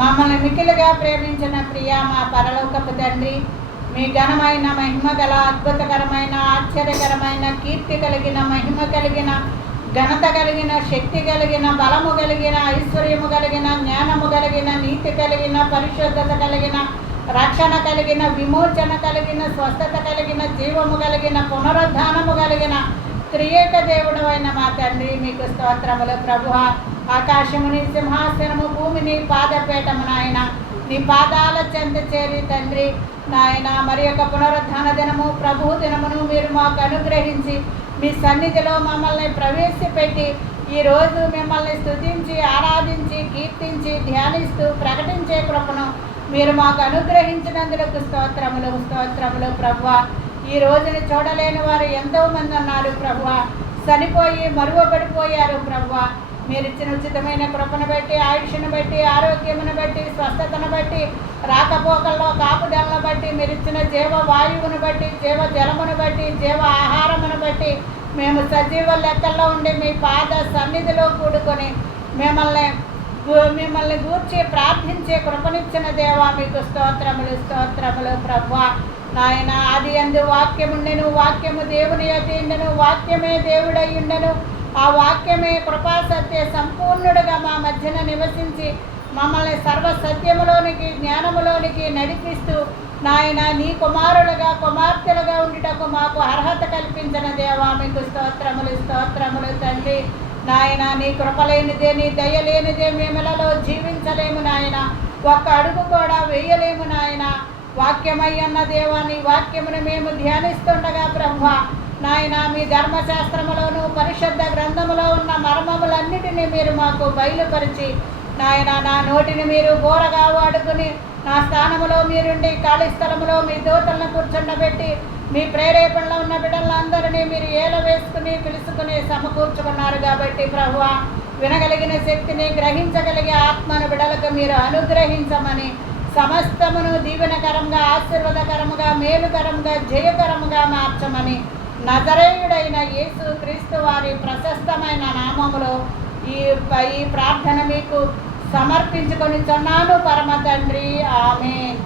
మమ్మల్ని మికిలిగా ప్రేమించిన ప్రియ మా పరలోకపు తండ్రి, మీ ఘనమైన మహిమ గల అద్భుతకరమైన ఆశ్చర్యకరమైన కీర్తి కలిగిన మహిమ కలిగిన ఘనత కలిగిన శక్తి కలిగిన బలము కలిగిన ఐశ్వర్యము కలిగిన జ్ఞానము కలిగిన నీతి కలిగిన పరిశుద్ధత కలిగిన రక్షణ కలిగిన విమోచన కలిగిన స్వస్థత కలిగిన జీవము కలిగిన పునరుద్ధానము కలిగిన త్రియేక దేవుడు అయిన మా తండ్రి, మీకు స్తోత్రములు ప్రభువా. ఆకాశముని సింహాసనము భూమిని పాదపీఠము నాయన, నీ పాదాల చెంత చేరి తండ్రి నాయన మరి యొక్క పునరుద్ధాన దినము ప్రభు దినమును మీరు మాకు అనుగ్రహించి మీ సన్నిధిలో మమ్మల్ని ప్రవేశపెట్టి ఈరోజు మిమ్మల్ని స్తుతించి ఆరాధించి కీర్తించి ధ్యానిస్తూ ప్రకటించే కృపను మీరు మాకు అనుగ్రహించినందుకు స్తోత్రములు స్తోత్రములు ప్రభువా. ఈ రోజుని చూడలేని వారు ఎంతోమంది ఉన్నారు ప్రభువా, చనిపోయి మరువబడిపోయారు ప్రభువా. మీరు ఇచ్చిన ఉచితమైన కృపను బట్టి, ఆయుష్ను బట్టి, ఆరోగ్యమును బట్టి, స్వస్థతను బట్టి, రాకపోకల్లో కాపుదలను బట్టి, మీరు ఇచ్చిన జీవ వాయువును బట్టి, జీవ జలమును బట్టి, జీవ ఆహారమును బట్టి మేము సజీవ లెక్కల్లో ఉండి మీ పాద సన్నిధిలో కూడుకొని మిమ్మల్ని గూర్చి ప్రార్థించే కృపనిచ్చిన దేవా, మీకు స్తోత్రములు స్తోత్రములు ప్రభువా. నాయన ఆది యందు వాక్యముండెను, వాక్యము దేవుని యొద్ద ఉండెను, వాక్యమే దేవుడై ఉండెను, ఆ వాక్యమే కృపా సత్య సంపూర్ణుడుగా మా మధ్యన నివసించి మమ్మల్ని సర్వ సత్యములోనికి జ్ఞానములోనికి నడిపిస్తూ నాయన నీ కుమారులుగా కుమార్తెలుగా ఉండుటకు మాకు అర్హత కల్పించిన దేవా, మీకు స్తోత్రములు స్తోత్రములు తండ్రి. నాయన నీ కృపలేనిదే నీ దయలేనిదే మేమలలో జీవించలేము నాయన, ఒక్క అడుగు కూడా వేయలేము నాయన. వాక్యమయ్యన్న దేవా, నీ వాక్యమును మేము ధ్యానిస్తుండగా బ్రహ్మ నాయన మీ ధర్మశాస్త్రములోను పరిశుద్ధ గ్రంథములో ఉన్న మర్మములన్నిటినీ మీరు మాకు బయలుపరిచి నాయన నా నోటిని మీరు బోరగా వాడుకుని నా స్థానములో మీరుండి ఖాళీ స్థలములో మీ దూతలను కూర్చుండబెట్టి మీ ప్రేరేపణలో ఉన్న బిడ్డలందరినీ మీరు ఏల వేసుకుని పిలుచుకుని సమకూర్చుకున్నారు కాబట్టి ప్రభువా, వినగలిగిన శక్తిని గ్రహించగలిగే ఆత్మను బిడ్డలకు మీరు అనుగ్రహించమని, సమస్తమును దీవెనకరంగా ఆశీర్వాదకరముగా మేలుకరంగా జయకరముగా మార్చమని నజరేయుడైన యేసు క్రీస్తు వారి ప్రశస్తమైన నామములో ఈ ప్రార్థన మీకు సమర్పించుకొని చున్నాను పరమ తండ్రి. ఆమేన్.